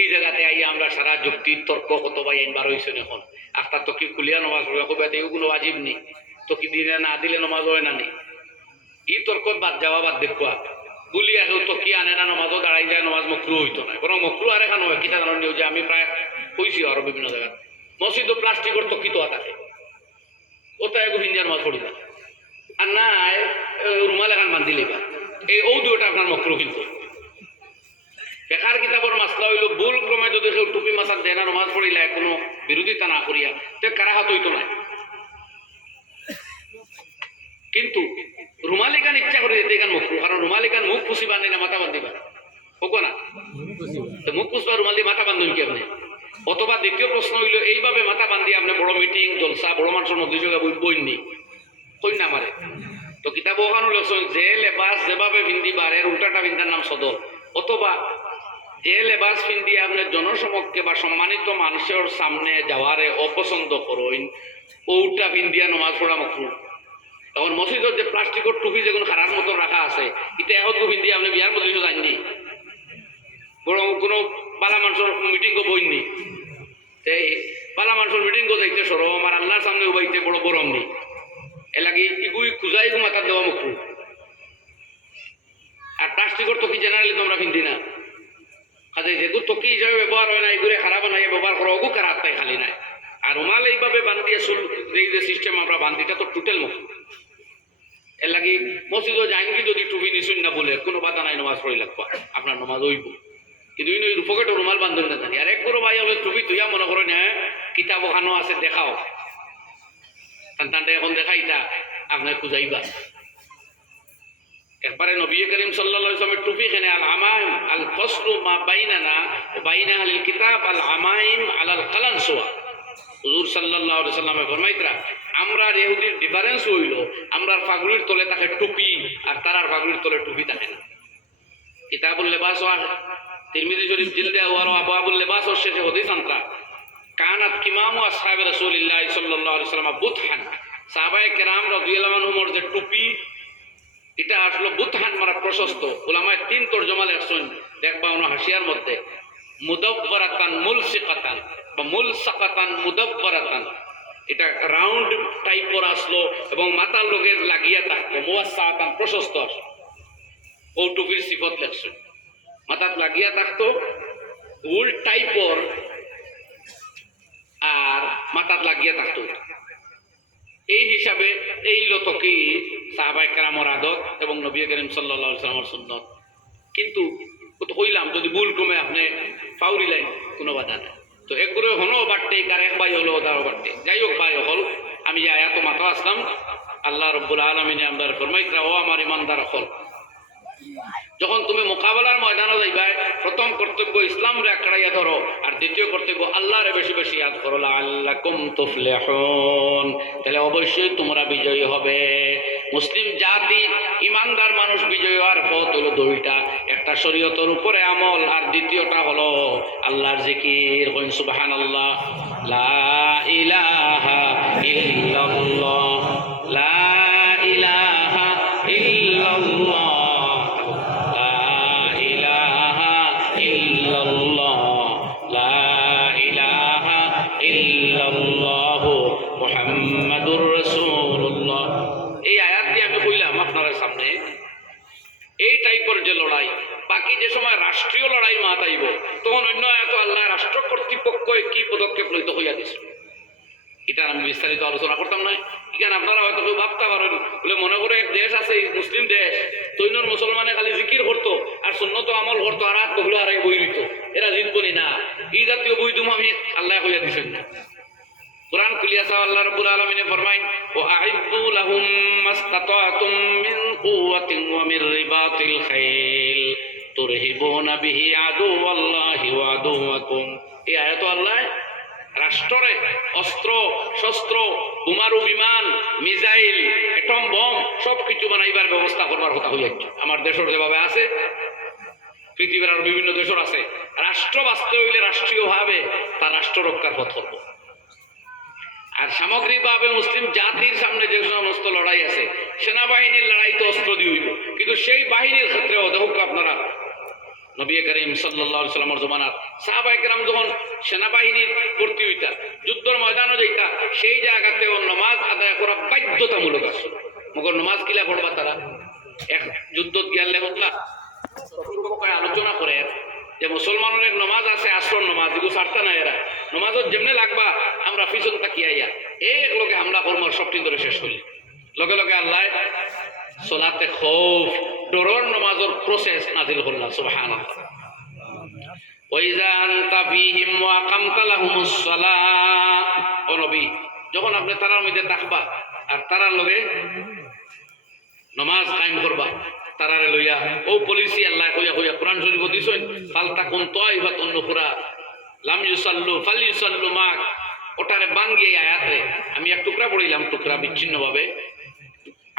এই জায়গাতে আইয়া আমরা সারা যুক্তির তর্ক কত ভাই আইনবার হয়েছেন এখন। আখতার তো কি খুলিয়া নমাজ পড়বে কবে এগুলো ওয়াজিব নেই তো কি দিনে না দিলে নমাজ হয় না নি। ই তর্ক বাদ যাওয়া বাদ দেখুয়া। গুলি আহে তো কি আনে না, নমাজও দাঁড়াই যায়, নমাজ মকরু হইতো না। বরং মকরু আর এখানে হয় কিতা জানো যে আমি প্রায় কইছি আরও বিভিন্ন জায়গায় মসজিদও প্লাস্টিকের তো কিতো থাকে ওটা এগো হিন্দিয়ার মাছ পড়ি না। আর না রুমাল এখন বান্ধি লেবা এই ও দুটা আপনার মকরু কিন্তু। বেকার কিতাবর মাসলা হইল, ভুল ক্রমে যদি কেউ টুপি মাসার দেয় না নমাজ পড়িলে কোনো বিরোধিতা না করিয়া, তে কারাহাত হইতো না কিন্তু রুমালিকান ইচ্ছা করে দিতে মুখ কারণ রুমালিকান মুখ পুষি বান্ধে না মাথা বান্ধিবা? হোক না? মুখ পুষবা রুমাল দিয়ে মাথা বান্ধুন কি আপনি অথবা দ্বিতীয় প্রশ্ন হইল এইভাবে মাথা বান্ধি আপনি বড় মিটিং জলসা বড় মানুষের মধ্যে যোগে বইননি কই না? মারে তো কিতাব ওখানে লেখছেন যে লেবাস যেভাবে পিন্ধিবার এর উল্টাটা পিন্ধার নাম সদর অথবা যে লেবাস পিন্ধি আপনার জনসমক্ষে বা সম্মানিত মানুষের সামনে যাওয়ারে অপছন্দ করইন ওটা পিন্ধিয়া নমাজ পড়া মকরু তখন মসজিদের যে প্লাস্টিকের টুপি যেগুলো খারাপ মতন রাখা আছে এটা এখন টুপি দিয়ে আপনি বিয়ার বদলিত জাননি বরং কোনো বালা মানুষের মিটিং বইননি। এই বালা মানুষের মিটিং যাইতে সরম আর আল্লাহর সামনে উবাইতে বড় গরম নেই এলাকি ইগুই খুজাই মাথা দেওয়া মুখ আর প্লাস্টিকের টকি জেনারেলি তোমরা কিনতি না কাজে যেগুলো টকি হিসাবে ব্যবহার হয় না এগুলো খারাপ নাই ব্যবহার করো ওগু খারাপ তাই খালি নাই। আর রুমাল এইভাবে বান্ধিয়ে চুল এই যে সিস্টেম আমরা বান্ধিটা তো টোটাল মুখ এর লাগি মসজিদও যাইন কি যদি টুপি নিশুন না বলে কোনো বাধা নাই নমাজ পড়ি লাগবা আপনার নমাজ হইব কিন্তু ইন ওই রূপকেটও রুমাল বান্ধব না জানি আর এক বড় ভাই হলে টুপি তুইয়া মনে করেন হ্যাঁ কিতাব ওখানো আছে দেখাও সন্তানটা এখন দেখাইতা আপনার খুঁজাইবা। এরপরে নবী করিম সাল্লাহ ইসলামের টুপি খেনে আল আমাইম, আল ফসলু মা বাইনানা বাইনা আল কিতাব আল আমাইম আল আল কালান সোয়া। হুজুর সাল্লাহ সাল্লামে ফরমাইতরা আমরা ইহুদির ডিফারেন্স হইল আমরার ফাগুলির তলে তাকে টুপি আর তারার ফাগুলির তলে টুপি থাকে না। কিতাবুল লেবাস তিরমিজি শরীফ জিলদে ওয়ার আবুল লেবাস ওর শেষে হদিস আন্তরা কানাত কিমামু আসহাব রাসূলিল্লাহ সাল্লাল্লাহু আলাইহি সাল্লাম বুতহান। সাহাবায়ে কেরাম রাদিয়াল্লাহু আনহুমর যে টুপি এটা আসলো বুতহান মারা প্রশস্ত। ওলামায় তিন তর্জমা লেখছেন দেখবা ওনা হাসিয়ার মধ্যে। মুদব্বরাতান মূল মুলসিকাতান বা মুলসাকাতান মুদব্বরাতান। এটা রাউন্ড টাইপর আসলো এবং মাথার লোকের লাগিয়া থাকতো। মুয়াসাতান প্রশস্ত আসলো। ও টুপির সিফত লেখছেন। মাথাত লাগিয়া থাকতো উল টাইপর আর মাথাত লাগিয়া থাকতো। এই হিসাবে এই লতকি সাহাবাই কেরামর আদত এবং নবী করিম সাল্লা সাল্লামর সুন্নত। কিন্তু হইলাম, যদি ভুল কমে আপনি পাউরি লাইন, কোনো বাধা নাই। তো একগুলো হনো বাড়তে কার এক ভাই হলো তারও বাড়তে। যাই হোক, ভাই হল, আমি যে আয়াত মাথা আসলাম। আল্লাহ রব্বুল আলমিনে আমার ফরমাইকরা ও আমার ইমানদার হল। যখন তুমি মোকাবেলার ময়দানে যাইবা, প্রথম কর্তব্য ইসলাম রে আঁকড়াইয়া ধরো, আর দ্বিতীয় কর্তব্য আল্লাহরে বেশি বেশি ইয়াদ করো আল্লাহ কুম তাহলে অবশ্যই তোমরা বিজয়ী হবে। মুসলিম জাতি, ইমানদার মানুষ বিজয়ী হওয়ার পথ হলো দুইটা। একটা শরীয়তের উপরে আমল, আর দ্বিতীয়টা হলো আল্লাহর জিকির। কইন সুবহানাল্লাহ, লা ইলাহা ইল্লাল্লাহ। এই যে লড়াই। বাকি যে সময় রাষ্ট্রীয় লড়াই মাতাইব তখন অন্য এত আল্লাহ রাষ্ট্র কর্তৃপক্ষ কি পদক্ষেপ লইতে হইয়া দিছিল এটা আমি বিস্তারিত আলোচনা করতাম না। এখানে আপনারা হয়তো কেউ ভাবতে পারেন, বলে মনে করে এক দেশ আছে মুসলিম দেশ, তৈনর মুসলমানে খালি জিকির করতো আর সুন্নত আমল করতো আর হাত বগলো আর বই দিত এরা জিতবনি না। এই জাতীয় বই তুম আমি আল্লাহ কইয়া দিছেন। না কোরআন কুলিয়াসা আল্লাহ রাব্বুল আলামিনে ফরমাইন ও আইদু লাহুম মাস্তাতাতুম মিন কুওয়াতিন ওয়া মির রিবাতিল খাইল, তুরহিবুনা বিহি আদুওয়াল্লাহি ওয়া আদুওয়াকুম। এই আয়াত আল্লাহ রাষ্ট্রে অস্ত্র, শস্ত্র, বোমারু বিমান, মিসাইল এটম বম সব কিছু বানাইবার ব্যবস্থা করবার কথা হইয়াছে। আমার দেশের যেভাবে আছে, পৃথিবীর আরও বিভিন্ন দেশের আছে, রাষ্ট্র বাঁচতে হইলে রাষ্ট্রীয়ভাবে তার রাষ্ট্র রক্ষার পথ করব। আর সামগ্রিকভাবে মুসলিম জাতির সামনে যে সমস্ত লড়াই আছে, সেনাবাহিনীর লড়াই তো অস্ত্র দিয়ে হইব। কিন্তু সেই বাহিনীর ক্ষেত্রেও দেখুক আপনারা, নবী করিম সাল্লাহ সাল্লামর জমানাত সাহাবাই কেরাম যখন সেনাবাহিনীর ভর্তি হইতা, যুদ্ধর ময়দানও যাইতা, সেই জায়গাতে ও নমাজ আদায় করা বাধ্যতামূলক আছে। মগর নমাজ কিলা পড়বা তারা? এক যুদ্ধ গিয়ালে হতলা আলোচনা করে। যে মুসলমানের এক নমাজ আছে, আসর নমাজ, এগুলো সারতা না এরা। নমাজত যেমনে লাগবা, আমরা পিছন তাকিয়াইয়া এই এক লোকে হামলা করব সবটি ধরে শেষ করলি লগে লগে আল্লাহ সোলাতে খৌফ, ডরর নমাজের প্রসেস নাজিল করলাম সুবহান ওইজা যখন আপনি তারার মধ্যে থাকবা আর তারার লগে নমাজ কায়েম করবা তারারে লইয়া, ও পুলিশি, আল্লাহ কইয়া কইয়া কোরআন শরীফ দিছেন ফাল তাকুন তাইফাতুন নুখরা লাম ইউসাল্লু ফাল ইউসাল্লু মাক, ওটারে বাঙ্গিয়ে আয়াতে আমি এক টুকরা পড়িলাম, টুকরা বিচ্ছিন্নভাবে।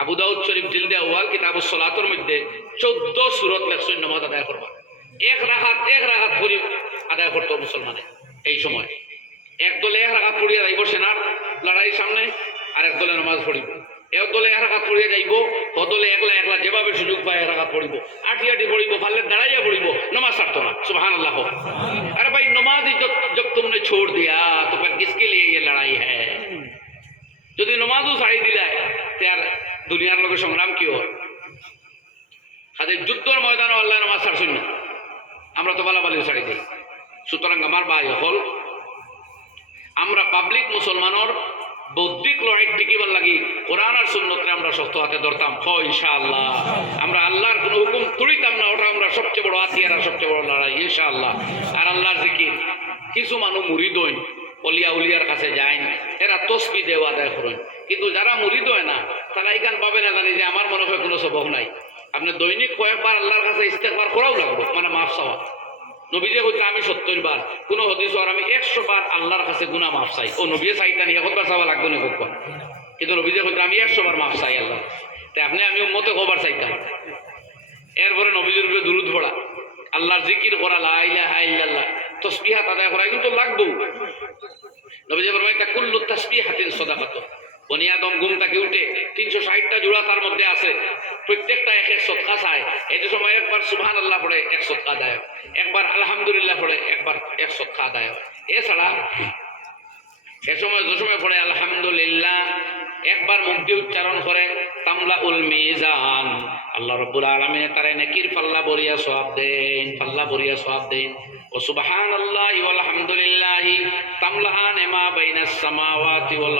আবু দাউদ শরীফ জিলদে আউয়াল কিতাব সলাতের মধ্যে চোদ্দ সুরত লেখছেন, নামাজ আদায় করবা। এক রাখাত এক রাখাত পড়ি আদায় করতো মুসলমানে এই সময়। এক দলে এক রাখাত পড়িয়া যাইব সেনার লড়াইয়ের সামনে, আর এক দলে নামাজ পড়িব। এক দলে এক রাখাত পড়িয়া যাইব সদলে একলা একলা যেভাবে সুযোগ পায় এক রাখাত পড়িব। আটি আটি পড়িব পারলে দাঁড়াইয়া পড়িব, নমাজ ছাড়তো না সুহান আল্লাহ আরে ভাই নমাজ জব তুমি ছোড় দিয়া তো ফির কিসকে লিয়ে ইয়ে লড়াই হ্যাঁ? যদি নমাজও সারি দিলে, তে আর দুনিয়ার লোকের সংগ্রাম কি হয়? খাদের যুদ্ধর ময়দান আল্লাহ নমাজ ছাড়ছুন না। আমরা তো বালাবালিও সারি দিই। সুতরাং আমার ভাই হল, আমরা পাবলিক মুসলমানের বৌদ্ধিক লড়াই টিকিবার লাগি কোরআন আর সুন্নতরে আমরা শক্ত হাতে ধরতাম। হ, ইনশাআল্লাহ। আমরা আল্লাহর কোনো হুকুম তুলিতাম না, ওটা আমরা সবচেয়ে বড় হাতিয়ার আর সবচেয়ে বড় লড়াই, ইনশাআল্লাহ। আর আল্লাহর জিকির, কিছু মানুষ মুরিদ হইন, অলিয়া উলিয়ার কাছে যায় এরা তসবি দেওয়া আদায় করেন কিন্তু যারা মুরিদ হয় না, তারা এইখান পাবে না জানি যে আমার মনে হয় কোনো সবক নাই। আপনি দৈনিক কয়েকবার আল্লাহর কাছে ইস্তেকবার করাও লাগবে মানে মাফ চাওয়া। নবীজে হইতে আমি সত্তর বার, কোন হদিস আর আমি একশো বার আল্লাহর কাছে গুনা মাফ চাই। ও নবীয়ে চাইতানি একবার চাওয়া লাগবে না কখন? কিন্তু নবীজে হইতে আমি একশো বার মাফ চাই আল্লাহ তাই আপনি, আমি মতে কবার চাইতাম। এরপরে নবীজির উপরে দুরুদ পড়া। আল্লাহর জিকির করা লাইলা হাইল্লাহ তসবিহাত আদায় করা কিন্তু লাগবো নবীজি ফরমায় তা কুল্লু তাসবিহাতিন সাদাকাত বনি আদম ঘুম থেকে উঠে তিনশো ষাটটা জোড়া তার মধ্যে আছে। প্রত্যেকটা এক এক সৎকা চায়। এই সময় একবার সুবহান আল্লাহ পড়ে এক সৎকা দেয় একবার আলহামদুলিল্লাহ পড়ে একবার এক সৎকা দেয় এছাড়া এ সময় যে সময় পড়ে আলহামদুলিল্লাহ, একবার মুক্তি উচ্চারণ করে তামলা উল মিজান। আল্লাহ রব্বুল আলমিনে তারা নেকির পাল্লা বরিয়া সব দেন, পাল্লা বরিয়া সব দেন। ও সুবহান আল্লাহ আলহামদুলিল্লাহ তামলাহান এমা বাইনাস সামাওয়াতি ওয়াল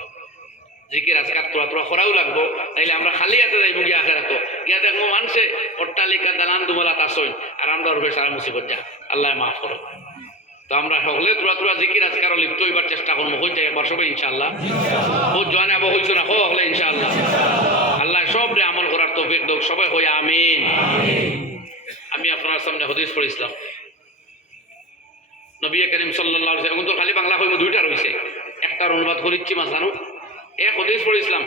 জিকির আজকার তোরা তোরা করাও লাগবো। তাইলে আমরা খালি হাতে যাইব গিয়া আখেরা তো গিয়া দেখব মানছে অট্টালিকা, দালান, দুমলা তাসই আর আমরা রবে সারা মুসিবত যা। আল্লাহ মাফ করো। তো আমরা সকলে তোরা তোরা জিকির আজকার লিপ্ত হইবার চেষ্টা করব। হই যায় এবার সবাই ইনশাল্লাহ বহুত জোয়ানে আবো হইছো না হলে ইনশাল্লাহ আল্লাহ সব রে আমল করার তৌফিক দোক সবাই হই আমিন। আমি আপনার সামনে হদিস পড়েছিলাম। নবী করিম সাল্লাহ এখন তো খালি বাংলা হইম দুইটা রয়েছে একটার অনুবাদ করিচ্ছি মাসানো এক হদিস পড়েছিলাম